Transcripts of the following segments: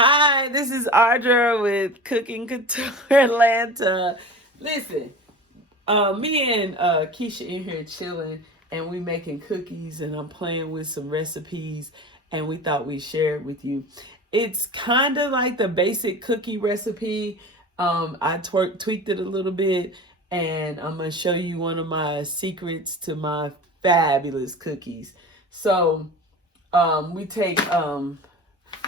Hi, this is Audra with Cooking Couture Atlanta. Listen, me and Keisha in here chilling, and we making cookies, and I'm playing with some recipes, and we thought we'd share it with you. It's kind of like the basic cookie recipe. I tweaked it a little bit, and I'm gonna show you one of my secrets to my fabulous cookies. So, we take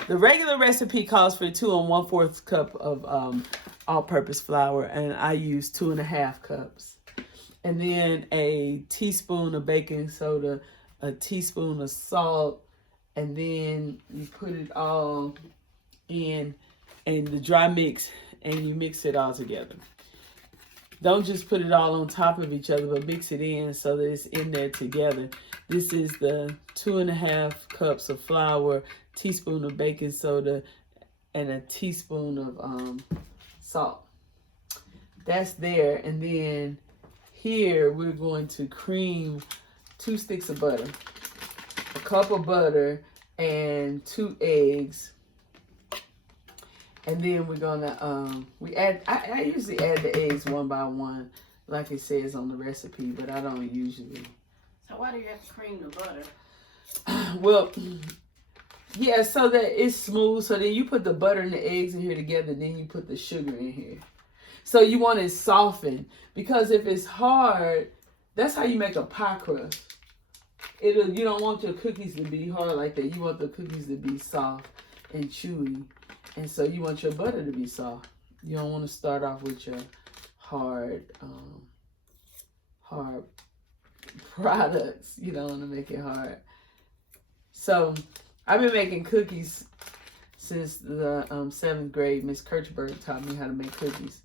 the regular recipe calls for 2 1/4 cup of all-purpose flour, and I use 2.5 cups. And then a teaspoon of baking soda, a teaspoon of salt, and then you put it all in the dry mix, and you mix it all together. Don't just put it all on top of each other, but mix it in so that it's in there together. This is the 2.5 cups of flour, teaspoon of baking soda, and a teaspoon of salt. That's there. And then here we're going to cream 2 sticks of butter, a cup of butter, and 2 eggs. And then we're gonna I usually add the eggs one by one, like it says on the recipe, but I don't usually. So why do you have to cream the butter? Well, yeah, so that it's smooth. So then you put the butter and the eggs in here together, then you put the sugar in here. So you want it softened, because if it's hard, that's how you make a pie crust. You don't want your cookies to be hard like that. You want the cookies to be soft and chewy. And so you want your butter to be soft. You don't want to start off with your hard products. You don't want to make it hard. So I've been making cookies since the 7th grade. Miss Kirchberg taught me how to make cookies.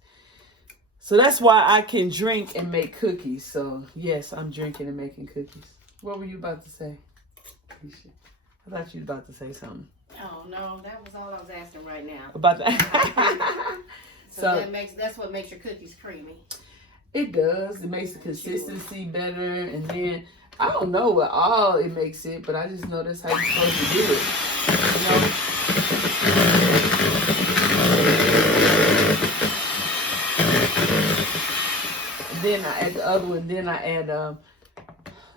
So that's why I can drink and make cookies. So yes, I'm drinking and making cookies. What were you about to say, Keisha? I thought you were about to say something. Oh no, that was all I was asking right now. About that. So that's what makes your cookies creamy. It does. It makes the consistency better, and then I don't know what all it makes it, but I just know that's how you're supposed to do it. You know? And then I add the other one. Then I add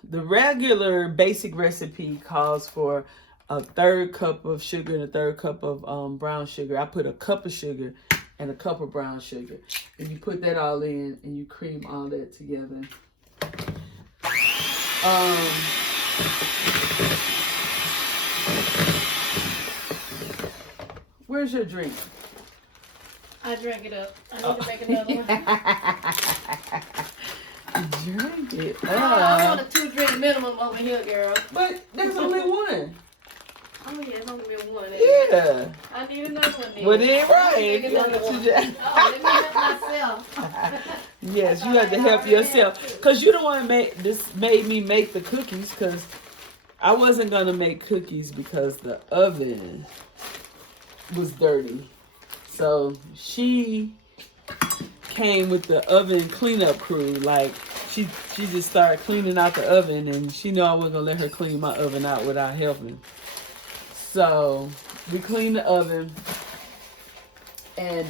the regular basic recipe calls for a 1/3 cup of sugar and a 1/3 cup of brown sugar. I put a cup of sugar and a cup of brown sugar. And you put that all in and you cream all that together. Where's your drink? I drank it up. I need to make another one. Drink it up. I want a 2-drink minimum over here, girl. But there's only one. Oh yeah, there's only been one. Yeah. I need another one then. Well, then right. Let me help myself. Yes, you have to help yourself. Because you don't want to made me make the cookies, because I wasn't going to make cookies because the oven was dirty. So she came with the oven cleanup crew. Like, she just started cleaning out the oven, and she knew I wasn't going to let her clean my oven out without helping. So we cleaned the oven, and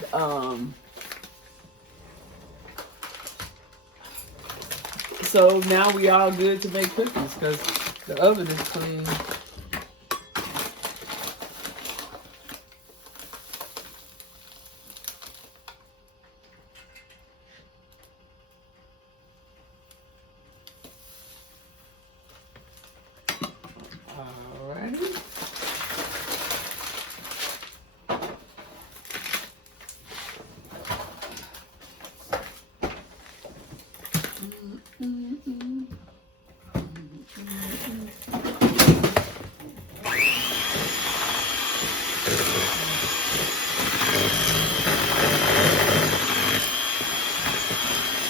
so now we all good to make cookies because the oven is clean. Alrighty.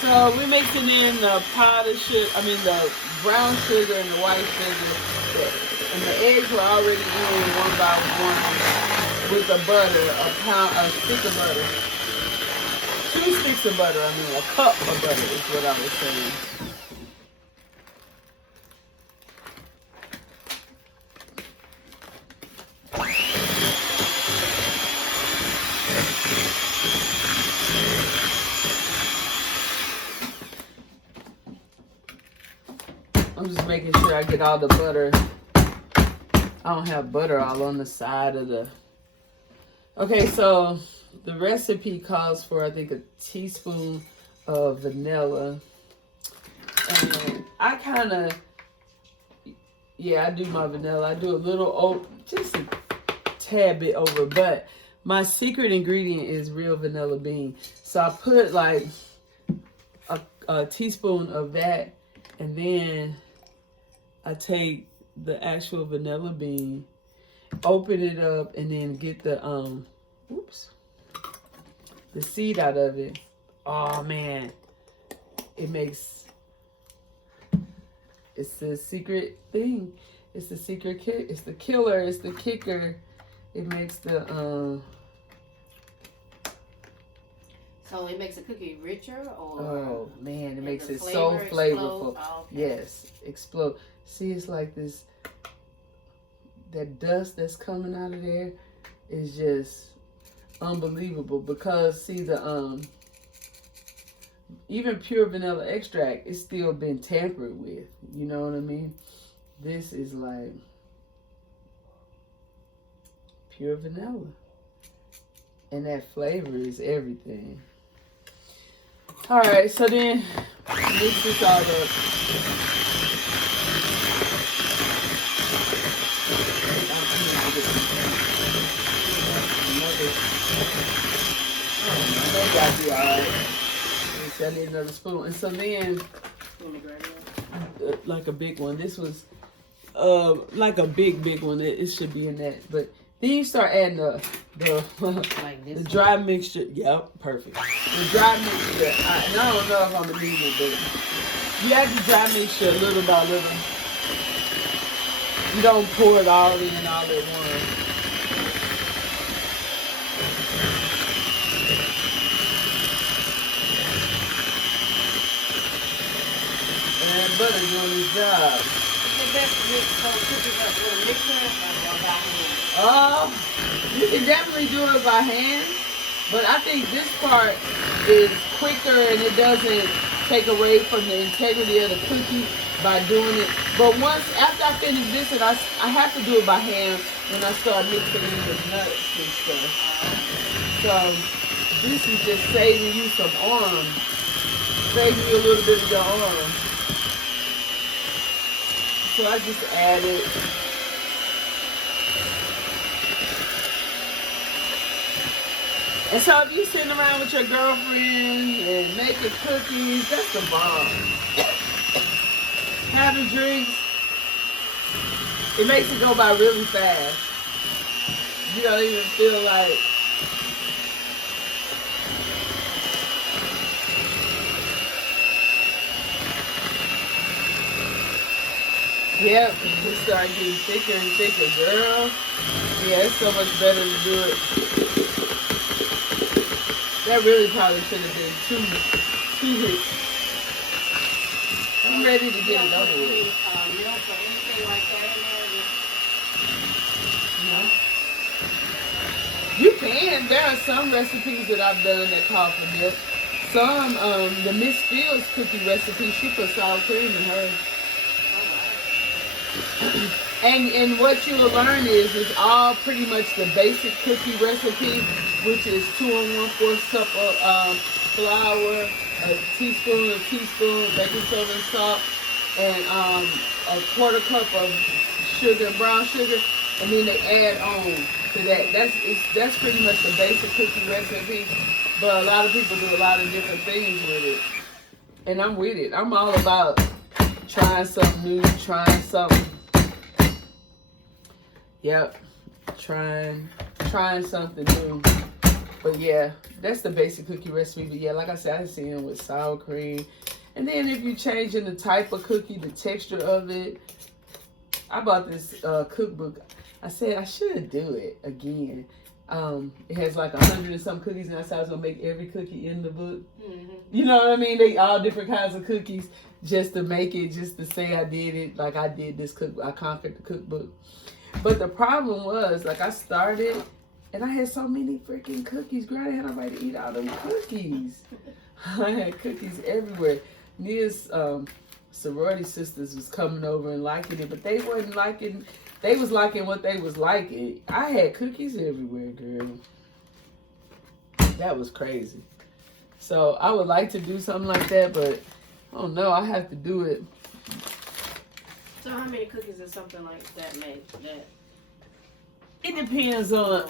So we're mixing in the powdered sugar, the brown sugar and the white sugar. And the eggs were already in one by one with the butter, a stick of butter. 2 sticks of butter, a cup of butter is what I was saying. making sure I get all the butter. I don't have butter all on the side of the... Okay, so the recipe calls for, I think, a teaspoon of vanilla. And I kind of... Yeah, I do my vanilla. I do a little, just a tad bit over, but my secret ingredient is real vanilla bean. So I put like a teaspoon of that, and then I take the actual vanilla bean, open it up, and then get the the seed out of it. Oh man, it's the secret thing. It's the secret kick. It's the killer. It's the kicker. It makes the So it makes a cookie richer, or oh man, it makes it flavor so flavorful. explode? Oh, okay. Yes, explode. See, it's like this. That dust that's coming out of there is just unbelievable, because see the even pure vanilla extract is still been tampered with. You know what I mean? This is like pure vanilla, and that flavor is everything. All right, so then mix this all up. I got you all right. I need another spoon. And so then, like a big one. This was like a big one. It should be in that. But then you start adding the like this. the dry mixture. Yep, perfect. The dry mixture. And I don't know if I'm gonna need it, but you add the dry mixture little by little. You don't pour it all in all at once. And butter doing his job. Is it best to mix those cookies up with a mixer or by hand? You can definitely do it by hand, but I think this part is quicker and it doesn't take away from the integrity of the cookie by doing it. But after I finish this, and I have to do it by hand when I start mixing in the nuts and stuff. So this is just saving you some arm, saving you a little bit of your arm. So I just add it. And so if you sitting around with your girlfriend and making cookies, that's the bomb. Having drinks, it makes it go by really fast. You don't even feel like... Yep, you start getting thicker and thicker, girl. Yeah, it's so much better to do it. That really probably should have been two hits. I'm ready to get it over with. You don't put anything like that in there? No. You can. There are some recipes that I've done that call for milk. Some, the Miss Fields cookie recipe, she put sour cream in hers. And what you will learn is it's all pretty much the basic cookie recipe, which is 2 1/4 cup of flour, a teaspoon baking soda and salt, and a 1/4 cup of sugar, brown sugar, and then they add on to that. That's pretty much the basic cookie recipe, but a lot of people do a lot of different things with it, and I'm with it. I'm all about trying something new, trying something. Yep, trying something new. But yeah, that's the basic cookie recipe. But yeah, like I said, I see them with sour cream. And then if you're changing the type of cookie, the texture of it. I bought this cookbook. I said I should do it again. It has like 100 and some cookies, and I said I was gonna make every cookie in the book. Mm-hmm. You know what I mean? They all different kinds of cookies, just to make it, just to say I did it. Like I did this cookbook, I conquered the cookbook. But the problem was, like I started, and I had so many freaking cookies. Girl, I had nobody to eat all them cookies. I had cookies everywhere. Nia's sorority sisters was coming over and liking it, but they wasn't liking. They was liking what they was liking. I had cookies everywhere, girl. That was crazy. So I would like to do something like that, but I don't know. I have to do it. So how many cookies does something like that make? It depends on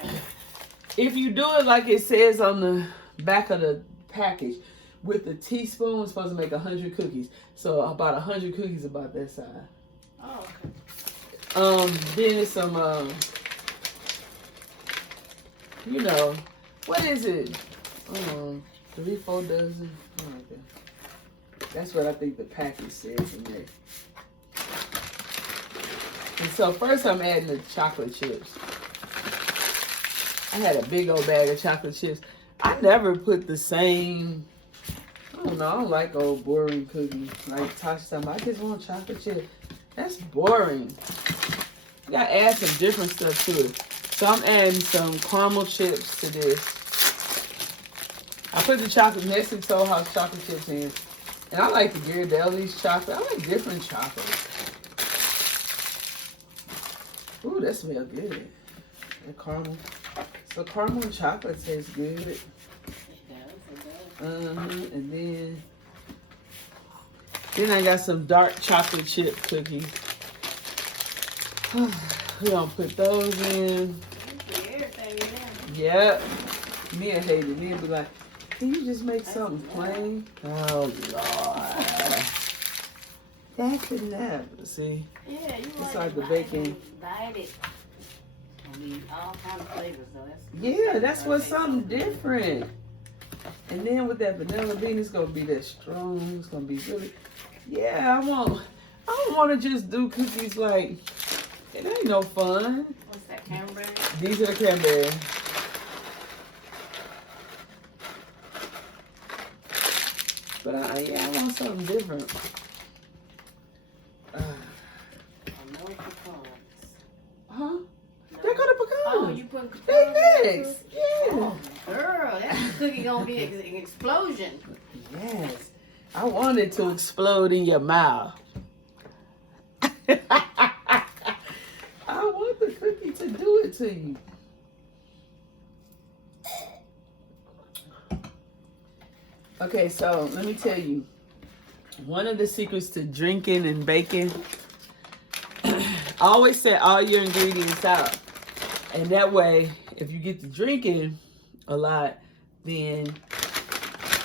if you do it like it says on the back of the package. With a teaspoon, it's supposed to make 100 cookies. So about 100 cookies about that size. Oh, okay. Then it's some, you know, what is it? 3-4 dozen. Something like that. That's what I think the package says in there. And so first I'm adding the chocolate chips. I had a big old bag of chocolate chips. I never put the same. I don't know. I don't like old boring cookies. Like Tasha told me, I just want chocolate chip. That's boring. You gotta add some different stuff to it. So I'm adding some caramel chips to this. I put the chocolate Nestle Toll House chocolate chips in. And I like the Ghirardelli's chocolate. I like different chocolates. Ooh, that smells good. The caramel. So caramel and chocolate tastes good. And then I got some dark chocolate chip cookies. We're gonna put those in. Yep. Mia hated. Mia be like, can you just make something plain? Oh Lord. That's enough. See? Yeah, you it's like the bacon. Diet it. I mean, all kinds of flavors though. Yeah, that's what's something different. And then with that vanilla bean, it's gonna be that strong. It's gonna be really. Yeah, I don't want to just do cookies like. It ain't no fun. What's that, cranberry? These are the cranberry. But I want something different. No pecans. Huh? No. They're gonna pecans. Oh, you put pecans They in next. too? Yeah. Oh, girl, that cookie gonna be an explosion. Yes. I want it to explode in your mouth. I want the cookie to do it to you. Okay, so let me tell you. One of the secrets to drinking and baking, always set all your ingredients out. And that way, if you get to drinking a lot, then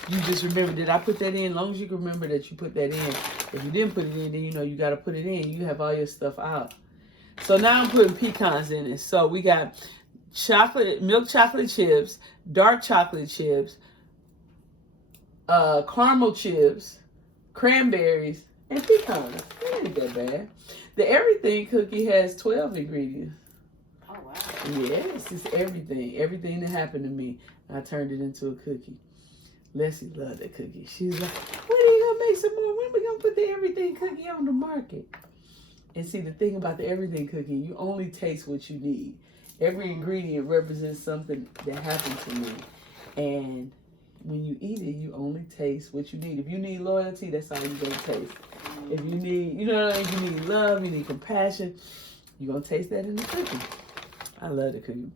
you just remember, did I put that in? As long as you can remember that you put that in. If you didn't put it in, then you know you got to put it in. You have all your stuff out. So now I'm putting pecans in it. So we got milk chocolate chips, dark chocolate chips, caramel chips, cranberries, and pecans. It ain't that bad. The everything cookie has 12 ingredients. Oh, wow. Yes, it's everything. Everything that happened to me, I turned it into a cookie. Leslie loved that cookie. She's like, when are you gonna make some more? When are we gonna put the everything cookie on the market? And see, the thing about the everything cookie, you only taste what you need. Every ingredient represents something that happened to me. And when you eat it, you only taste what you need. If you need loyalty, that's all you're gonna taste. If you need, you know what I mean? You need love, you need compassion, you're gonna taste that in the cookie. I love the cookie.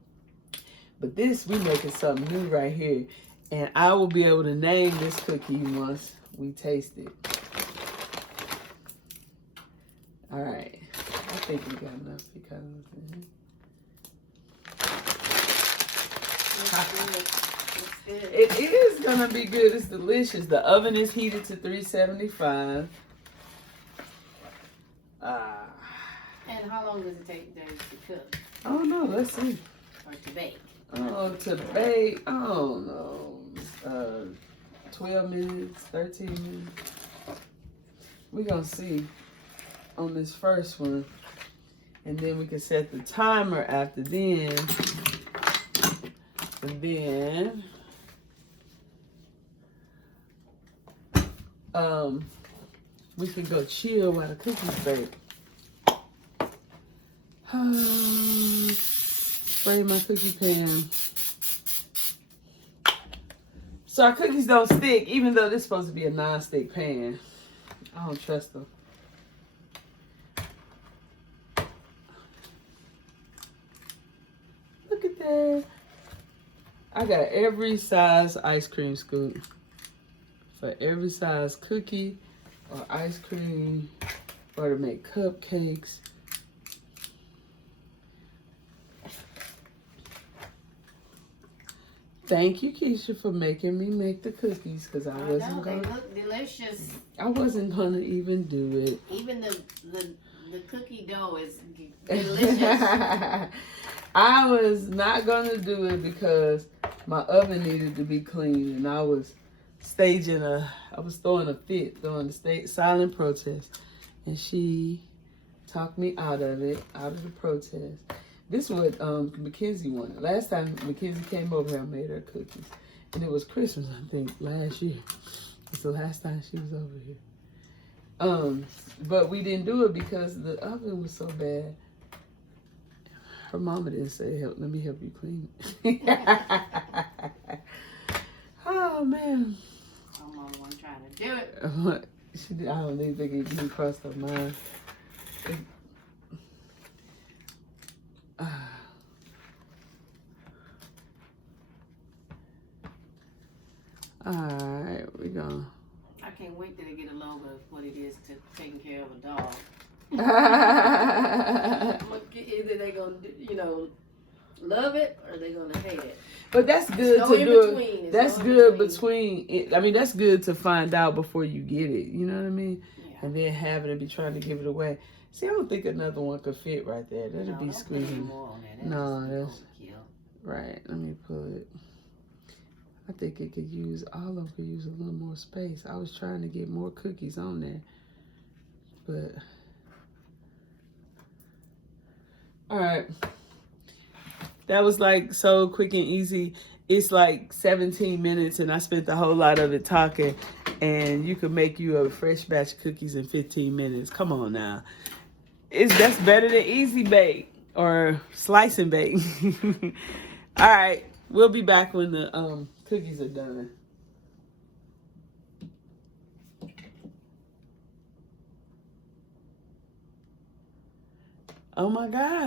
But this, we making something new right here. And I will be able to name this cookie once we taste it. All right. I think we got enough pecans in here. It is going to be good. It's delicious. The oven is heated to 375. And how long does it take to cook? I don't know. Let's see. Or to bake? Oh, to bake, I don't know. 12 minutes, 13 minutes. We're going to see on this first one. And then we can set the timer after then. And then we can go chill while the cookies bake. Spray my cookie pan. So our cookies don't stick, even though this is supposed to be a non-stick pan. I don't trust them. Look at that. I got every size ice cream scoop for every size cookie or ice cream or to make cupcakes. Thank you, Keisha, for making me make the cookies because I wasn't they gonna. look delicious. I wasn't gonna even do it. Even the cookie dough is delicious. I was not gonna do it because my oven needed to be clean, and I was throwing a fit during the state silent protest, and she talked me out of the protest. This is what Mackenzie wanted. Last time Mackenzie came over here, I made her cookies, and it was Christmas, I think, last year. It's the last time she was over here. But we didn't do it because the oven was so bad. Her mama didn't say, let me help you clean it. Oh, man. My mama wasn't trying to do it. I don't even think it even crossed her mind. Alright, we're gonna. I can't wait till they get a logo of what it is to taking care of a dog. Either they gonna, love it or they gonna hate it. But that's good No to do. between. That's good between it. I mean, that's good to find out before you get it. You know what I mean? Yeah. And then having to be trying to give it away. See, I don't think another one could fit right there. That'd be squeezing. No, that's right. Let me pull it. I think it could use, all of them could use a little more space. I was trying to get more cookies on there. But, all right. That was like so quick and easy. It's like 17 minutes and I spent a whole lot of it talking. And you could make you a fresh batch of cookies in 15 minutes. Come on now. That's better than easy bake or slice and bake. All right. We'll be back when the cookies are done. Oh my God.